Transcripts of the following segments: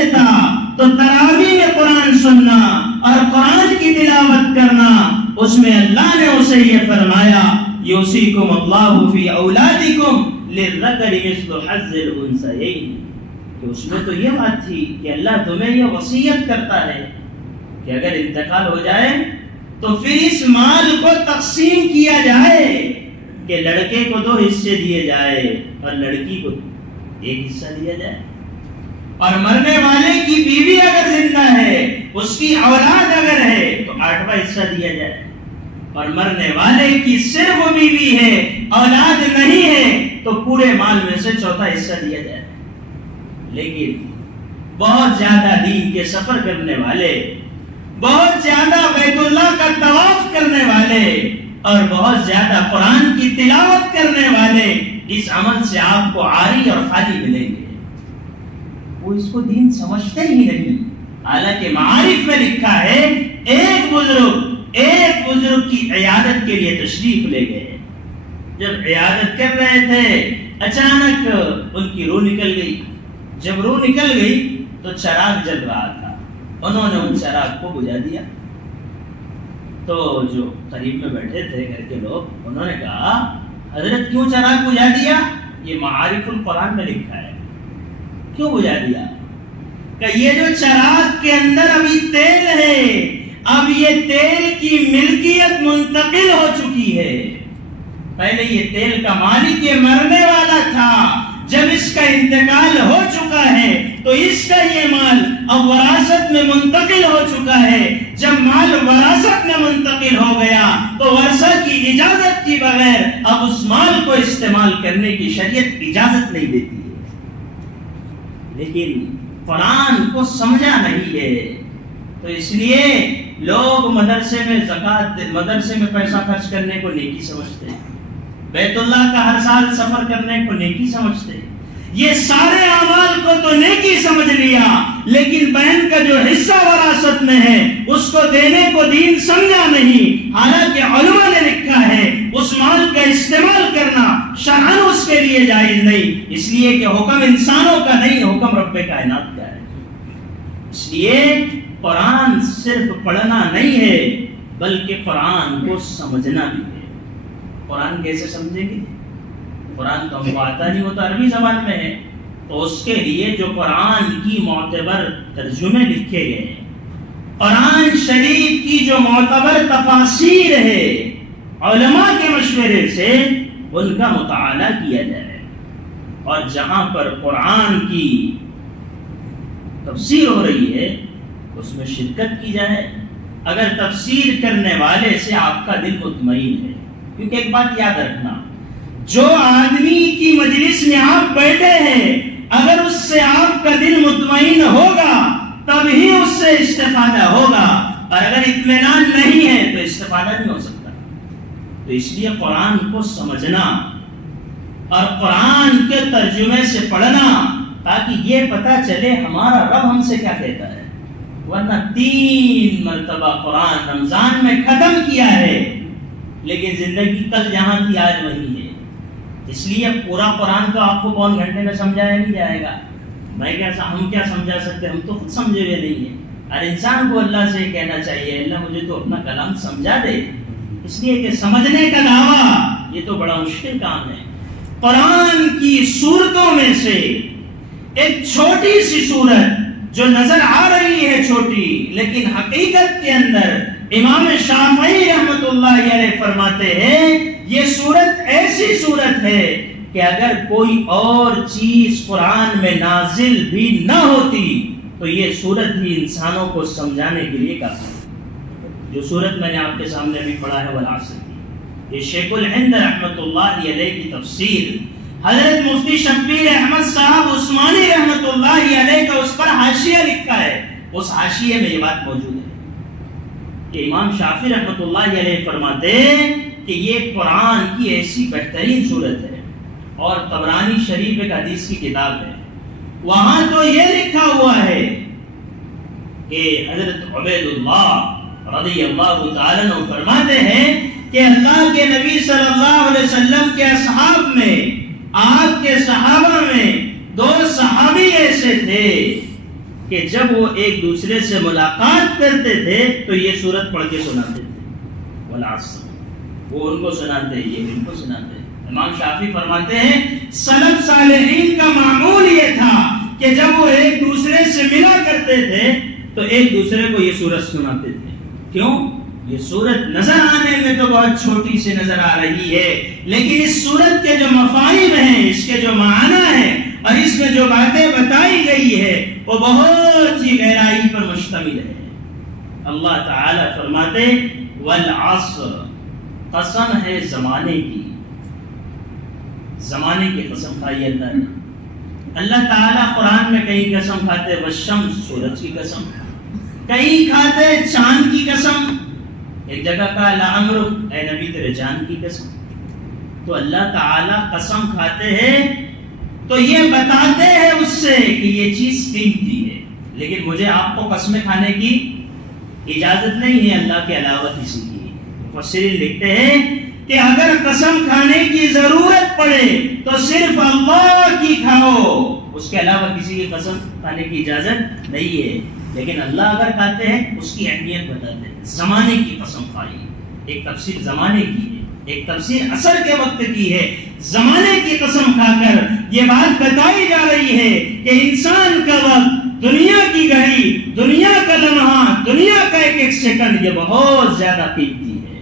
دیتا تو تراویح میں قرآن سننا اور قرآن کی تلاوت کرنا، اس میں اللہ نے اسے یہ فرمایا یوصیکم اللہ فی اولادکم للذکر مثل حظ الانثیین، کہ اس میں تو یہ بات تھی کہ اللہ تمہیں یہ وصیت کرتا ہے کہ اگر انتقال ہو جائے تو پھر اس مال کو تقسیم کیا جائے، کہ لڑکے کو 2 حصے دیے جائے اور لڑکی کو 1 حصہ دیا جائے، اور مرنے والے کی بیوی اگر زندہ ہے، اس کی اولاد اگر ہے تو 8واں حصہ دیا جائے، اور مرنے والے کی صرف بیوی ہے اولاد نہیں ہے تو پورے مال میں سے 4واں حصہ دیا جائے۔ لیکن بہت زیادہ دین کے سفر کرنے والے، بہت زیادہ بیت اللہ کا طواف کرنے والے اور بہت زیادہ قرآن کی تلاوت کرنے والے اس عمل سے آپ کو عاری اور خالی ملیں گے، وہ اس کو دین سمجھتے ہی نہیں۔ حالانکہ معارف میں لکھا ہے ایک بزرگ کی عیادت کے لیے تشریف لے گئے، جب عیادت کر رہے تھے اچانک ان کی روح نکل گئی، جب روح نکل گئی تو چراغ جل رہا تھا، انہوں نے ان چراغ کو بجھا دیا۔ تو جو قریب میں بیٹھے تھے گھر کے لوگ، انہوں نے کہا حضرت کیوں چراغ بجھا دیا؟ یہ معارف القرآن میں لکھا ہے، کیوں بجھا دیا؟ کہ یہ جو چراغ کے اندر ابھی تیل ہے، اب یہ تیل کی ملکیت منتقل ہو چکی ہے، پہلے یہ تیل کا مالک یہ مرنے والا تھا، جب اس کا انتقال ہو چکا ہے تو اس کا یہ مال اب وراثت میں منتقل ہو چکا ہے، جب مال وراثت میں منتقل ہو گیا تو ورثہ کی اجازت کی بغیر اب اس مال کو استعمال کرنے کی شریعت اجازت نہیں دیتی ہے۔ لیکن قرآن کو سمجھا نہیں ہے، تو اس لیے لوگ مدرسے میں پیسہ خرچ کرنے کو نیکی سمجھتے ہیں، بیت اللہ کا ہر سال سفر کرنے کو نیکی سمجھتے ہیں، یہ سارے اعمال کو تو نیکی سمجھ لیا، لیکن بہن کا جو حصہ وراثت میں ہے اس کو دینے کو دین سمجھا نہیں۔ حالانکہ علماء نے لکھا ہے اس مال کا استعمال کرنا شرعاً اس کے لیے جائز نہیں، اس لیے کہ حکم انسانوں کا نہیں، حکم رب کائنات کا ہے۔ اس لیے قرآن صرف پڑھنا نہیں ہے بلکہ قرآن کو سمجھنا بھی ہے۔ قرآن کیسے سمجھیں گے؟ قرآن تو ہم کو آتا نہیں، وہ تو عربی زبان میں ہے، تو اس کے لیے جو قرآن کی معتبر ترجمے لکھے گئے ہیں، قرآن شریف کی جو معتبر تفاسیر ہے علماء کے مشورے سے ان کا مطالعہ کیا جائے، اور جہاں پر قرآن کی تفسیر ہو رہی ہے اس میں شرکت کی جائے۔ اگر تفسیر کرنے والے سے آپ کا دل مطمئن ہے، کیونکہ ایک بات یاد رکھنا، جو آدمی کی مجلس میں آپ بیٹھے ہیں اگر اس سے آپ کا دل مطمئن ہوگا تب ہی اس سے استفادہ ہوگا، اور اگر اطمینان نہیں ہے تو استفادہ نہیں ہو سکتا۔ تو اس لیے قرآن کو سمجھنا اور قرآن کے ترجمے سے پڑھنا تاکہ یہ پتہ چلے ہمارا رب ہم سے کیا کہتا ہے، ورنہ 3 مرتبہ قرآن رمضان میں ختم کیا ہے لیکن زندگی کل جہاں تھی آج وہی ہے۔ اس لیے پورا قرآن تو آپ کو پون گھنٹے میں سمجھایا نہیں جائے گا، ہم کیا سمجھا سکتے، ہم تو خود سمجھے ہوئے نہیں ہیں۔ ہر انسان کو اللہ سے کہنا چاہیے اللہ مجھے تو اپنا کلام سمجھا دے، اس لیے کہ سمجھنے کا دعویٰ یہ تو بڑا مشکل کام ہے۔ قرآن کی سورتوں میں سے ایک چھوٹی سی سورت جو نظر آ رہی ہے چھوٹی، لیکن حقیقت کے اندر امام شافعی رحمۃ اللہ علیہ فرماتے ہیں یہ سورت ایسی سورت ہے کہ اگر کوئی اور چیز قرآن میں نازل بھی نہ ہوتی تو یہ سورت ہی انسانوں کو سمجھانے کے لیے کافی ہے۔ جو سورت میں نے آپ کے سامنے بھی پڑھا ہے والعصر کی، یہ شیخ الہند رحمۃ اللہ علیہ کی تفسیر، حضرت مفتی شبیر احمد صاحب عثمانی رحمۃ اللہ علیہ کا اس پر حاشیہ لکھا ہے، اس حاشیے میں یہ بات موجود ہے کہ امام شافعی رحمۃ اللہ علیہ فرماتے ہیں کہ یہ قرآن کی ایسی بہترین صورت ہے، اور طبرانی شریف ایک حدیث کی کتاب ہے، وہاں تو یہ لکھا ہوا ہے کہ حضرت عبید اللہ رضی اللہ تعالیٰ عنہ فرماتے ہیں کہ اللہ کے نبی صلی اللہ علیہ وسلم کے اصحاب میں، آپ کے صحابہ میں 2 صحابی ایسے تھے کہ جب وہ ایک دوسرے سے ملاقات کرتے تھے تو یہ سورت پڑھ کے سناتے تھے، والعصر، وہ ان کو سناتے، یہ ان کو سناتے۔ امام شافعی فرماتے ہیں سلف صالحین کا معمول یہ تھا کہ جب وہ ایک دوسرے سے ملا کرتے تھے تو ایک دوسرے کو یہ سورت سناتے تھے۔ کیوں؟ یہ سورت نظر آنے میں تو بہت چھوٹی سی نظر آ رہی ہے، لیکن اس سورت کے جو مفاہیم ہیں، اس کے جو معنی ہیں اور اس میں جو باتیں بتائی گئی ہے وہ بہت ہی گہرائی پر مشتمل ہے۔ اللہ تعالی فرماتے والعصر، قسم ہے زمانے کی، زمانے کی قسم کھائی اللہ نے۔ اللہ تعالیٰ قرآن میں کہیں قسم کھاتے والشمس، سورج کی قسم، کہیں کھاتے چاند کی قسم، ایک جگہ کا لعمرک، اے نبی تیرے چاند کی قسم۔ تو اللہ تعالیٰ قسم کھاتے ہیں تو یہ بتاتے ہیں اس سے کہ یہ چیز قیمتی ہے، لیکن مجھے آپ کو قسمیں کھانے کی اجازت نہیں ہے اللہ کے علاوہ کسی کی۔ مفسرین لکھتے ہیں کہ اگر قسم کھانے کی ضرورت پڑے تو صرف اللہ کی کھاؤ، اس کے علاوہ کسی کی قسم کھانے کی اجازت نہیں ہے۔ لیکن اللہ اگر کھاتے ہیں اس کی اہمیت بتاتے ہیں۔ زمانے کی قسم کھائی، ایک تفسیر زمانے کی ہے، ایک تفسیر اثر کے وقت کی ہے۔ زمانے کی قسم کھا کر یہ بات بتائی جا رہی ہے کہ انسان کا وقت، دنیا کی گھڑی، دنیا کا لمحہ، دنیا کا ایک ایک سیکنڈ یہ بہت زیادہ قیمتی ہے۔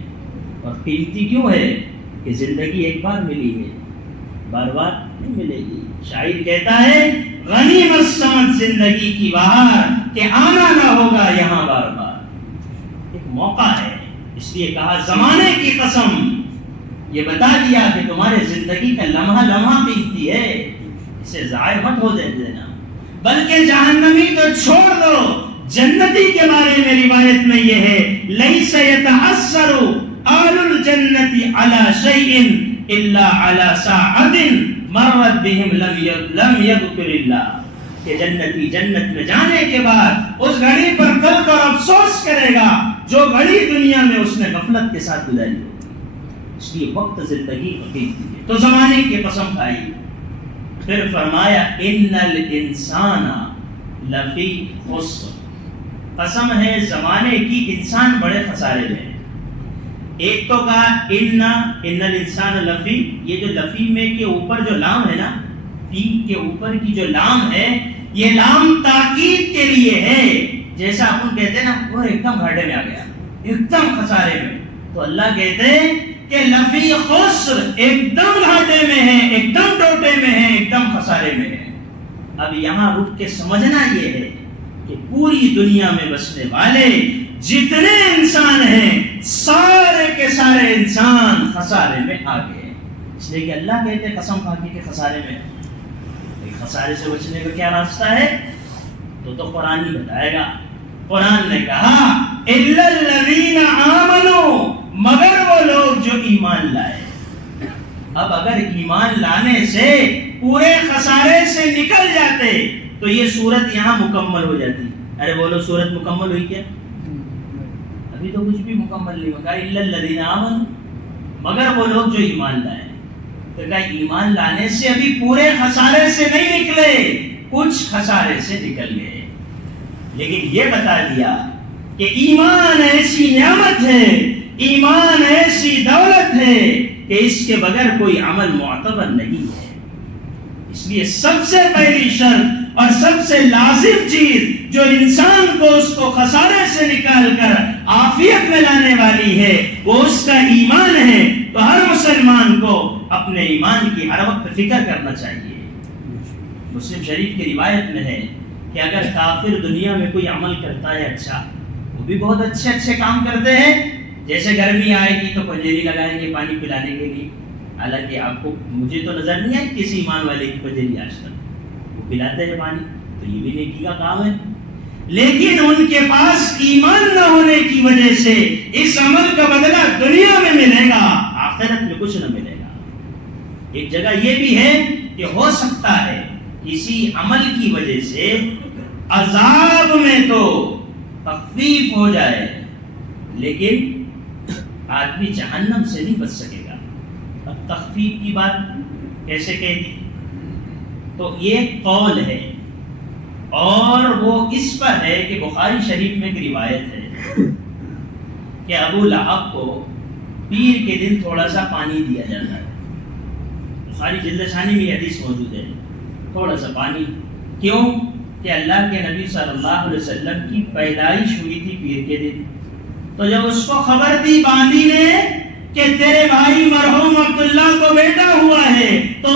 اور قیمتی کیوں ہے؟ کہ زندگی ایک بار ملی ہے، بار بار نہیں ملے گی۔ شاعر کہتا ہے غنیمت سمجھ زندگی کی بہار کہ آنا نہ ہوگا یہاں بار بار۔ ایک موقع ہے، اس لیے کہا زمانے کی قسم، یہ بتا دیا کہ تمہارے زندگی کا لمحہ لمحہ قیمتی ہے، اسے ضائع مت ہو دینا، بلکہ جہنمی تو چھوڑ دو، جنتی کے بارے میں روایت میں یہ ہے لیس یتحسر اہل الجنت علی شیء الا علی ساعۃ مرت بهم لم یذکر اللہ، کہ جنتی جنت میں جانے کے بعد اس گھڑی پر کل کر افسوس کرے گا جو گھڑی دنیا میں اس نے غفلت کے ساتھ گزاری ہوگی۔ اس لیے وقت زندگی قیمتی ہے۔ تو زمانے کی قسم کھائی، پھر فرمایا ان الانسان لفی خسر، قسم ہے زمانے کی، انسان بڑے خسارے میں ہے۔ ایک تو کہا ان الانسان لفی، یہ جو لفی میں کے اوپر جو لام ہے نا، فی کے اوپر کی جو لام ہے، یہ لام تاکید کے لیے ہے۔ جیسا اپن کہتے ہیں نا وہ ایک دم گھاٹے میں آ گیا، ایک دم خسارے میں، تو اللہ کہتے ہیں کہ لفی خسر، ایک دم گھاٹے میں ہے، ایک دم ٹوٹے میں ہے، ایک دم خسارے میں ہے۔ اب یہاں رک کے سمجھنا یہ ہے کہ پوری دنیا میں بسنے والے جتنے انسان ہیں سارے کے سارے انسان خسارے میں آ گئے، اس لیے کہ اللہ کہتے ہیں قسم کھا کے کہ خسارے میں۔ خسارے سے بچنے کا کیا راستہ ہے؟ تو قرآن ہی بتائے گا۔ قرآن نے کہا الا الذین آمنوا، مگر وہ لوگ جو ایمان لائے۔ اب اگر ایمان لانے سے پورے خسارے سے نکل جاتے تو یہ صورت یہاں مکمل ہو جاتی۔ ارے بولو صورت مکمل ہوئی کیا؟ ابھی تو کچھ بھی مکمل نہیں ہوگا۔ الا الذین آمنوا، مگر وہ لوگ جو ایمان لائے۔ تو کہا ایمان لانے سے ابھی پورے خسارے سے نہیں نکلے، کچھ خسارے سے نکل گئے، لیکن یہ بتا دیا کہ ایمان ایسی نعمت ہے، ایمان ایسی دولت ہے کہ اس کے بغیر کوئی عمل معتبر نہیں ہے۔ اس لیے سب سے پہلی شرط اور سب سے لازم چیز جو انسان کو اس کو خسارے سے نکال کر عافیت میں لانے والی ہے وہ اس کا ایمان ہے۔ تو ہر مسلمان کو اپنے ایمان کی ہر وقت فکر کرنا چاہیے۔ مسلم شریف کی روایت میں ہے کہ اگر کافر دنیا میں کوئی عمل کرتا ہے اچھا، وہ بھی بہت اچھے اچھے کام کرتے ہیں، جیسے گرمی آئے گی تو پنجیری لگائیں گے پانی پلانے کے لیے، حالانکہ آپ کو مجھے تو نظر نہیں آئی کسی ایمان والے کی پنجیری آج تک، وہ پلاتے ہیں پانی، تو یہ بھی نیکی کا کام ہے۔ لیکن ان کے پاس ایمان نہ ہونے کی وجہ سے اس عمل کا بدلہ دنیا میں ملے گا، آخرت میں کچھ نہ ملے گا۔ ایک جگہ یہ بھی ہے کہ ہو سکتا ہے کسی عمل کی وجہ سے عذاب میں تو تخفیف ہو جائے، لیکن آدمی جہنم سے نہیں بچ سکے گا۔ اب تخفیف کی بات کیسے کہہ دی؟ تو یہ قول ہے اور وہ اس پر ہے کہ بخاری شریف میں ایک روایت ہے کہ ابو لہب کو پیر کے دن تھوڑا سا پانی دیا جاتا ہے. بخاری جلد ثانی میں حدیث موجود ہے. تھوڑا سا پانی کیوں؟ کہ اللہ کے نبی صلی اللہ علیہ وسلم کی پیدائش ہوئی تھی پیر کے دن. تو جب اس کو خبر دی باندی نے کہ تیرے بھائی مرحوم عبداللہ کو بیٹا ہوا ہے تو